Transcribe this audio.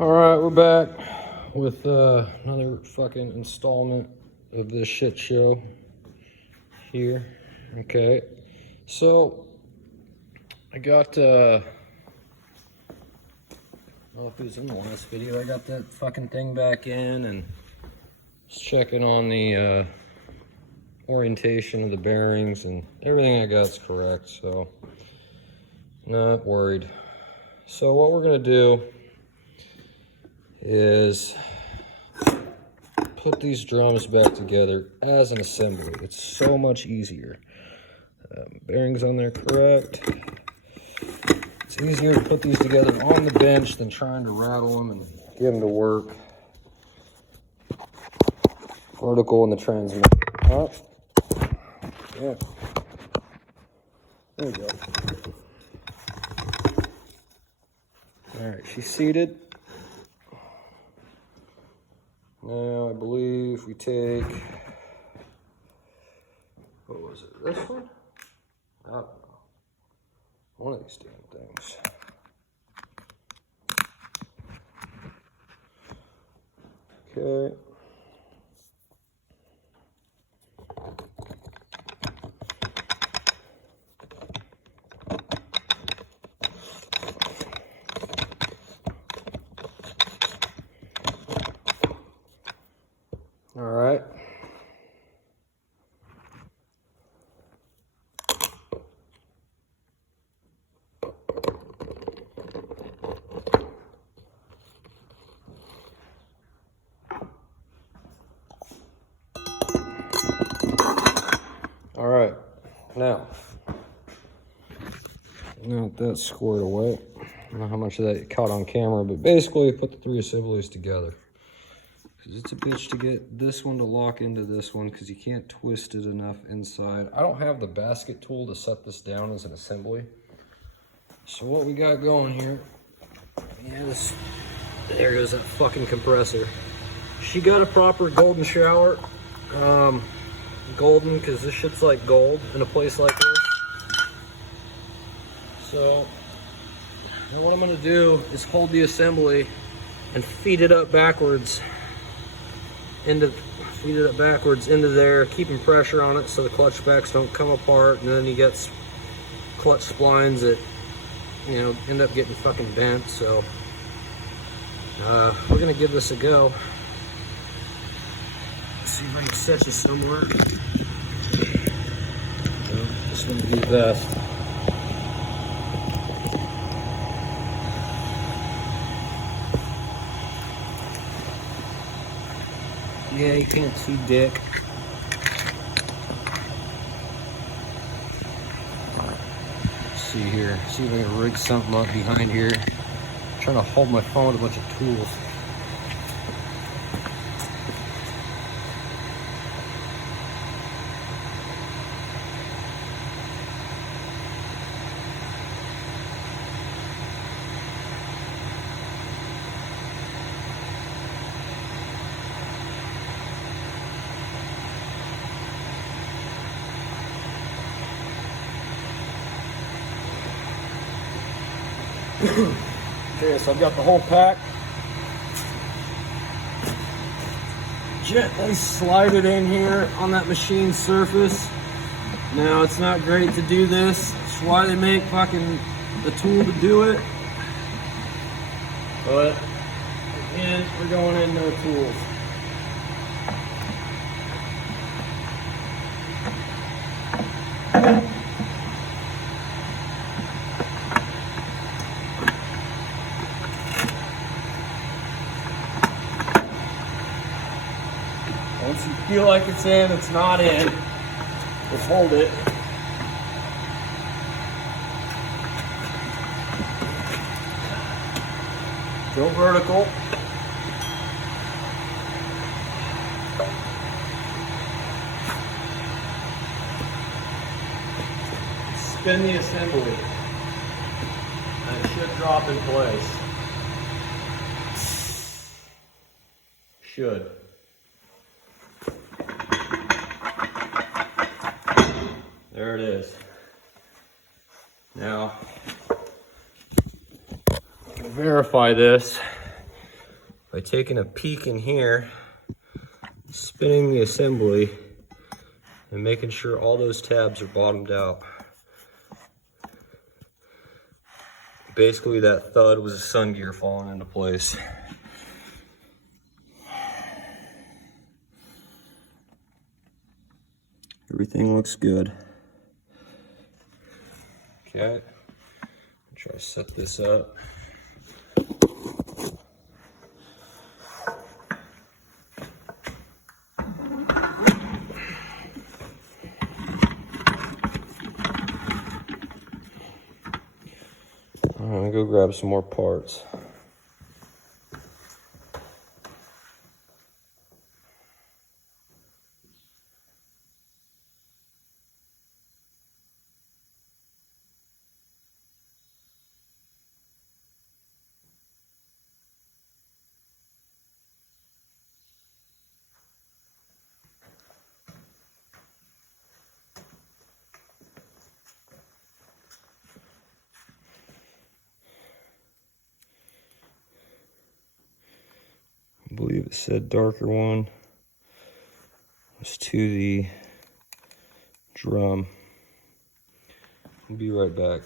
Alright, we're back with another fucking installment of this shit show here. Okay, so I got, I don't know if it was in the last video, I got that fucking thing back in and was checking on the orientation of the bearings, and everything I got's correct, so not worried. So what we're gonna do is put these drums back together as an assembly. It's so much easier. Bearings on there correct. It's easier to put these together on the bench than trying to rattle them and get them to work. Vertical in the transmitter. Oh, yeah. There we go. All right, she's seated. Now I believe we take, what was it, this one? I don't know. One of these damn things. Okay. All right. All right. Now that's squared away. I don't know how much of that caught on camera, but basically put the three assemblies together. It's a bitch to get this one to lock into this one because you can't twist it enough inside. I don't have the basket tool to set this down as an assembly. So what we got going here, there goes that fucking compressor. She got a proper golden shower. Golden because this shit's like gold in a place like this. So now what I'm gonna do is hold the assembly and feed it up backwards into there, keeping pressure on it so the clutch backs don't come apart, and then you get clutch splines that, you know, end up getting fucking bent. So we're gonna give this a go. Let's see if I can set you somewhere. Well, this one's the best. Yeah, you can't see dick. Let's see here. See if I can rig something up behind here. I'm trying to hold my phone with a bunch of tools. Okay, so I've got the whole pack. Gently slide it in here on that machine surface. Now, it's not great to do this. That's why they make fucking the tool to do it. But again, we're going in no tools. Once you feel like it's in, it's not in, just hold it. Go vertical. Spin the assembly. And it should drop in place. Should. There it is. Now, verify this. by taking a peek in here, spinning the assembly, and making sure all those tabs are bottomed out. Basically, that thud was a sun gear falling into place. Everything looks good. Okay, try to set this up. I'm gonna go grab some more parts. I believe it said darker one was to the drum. I'll be right back.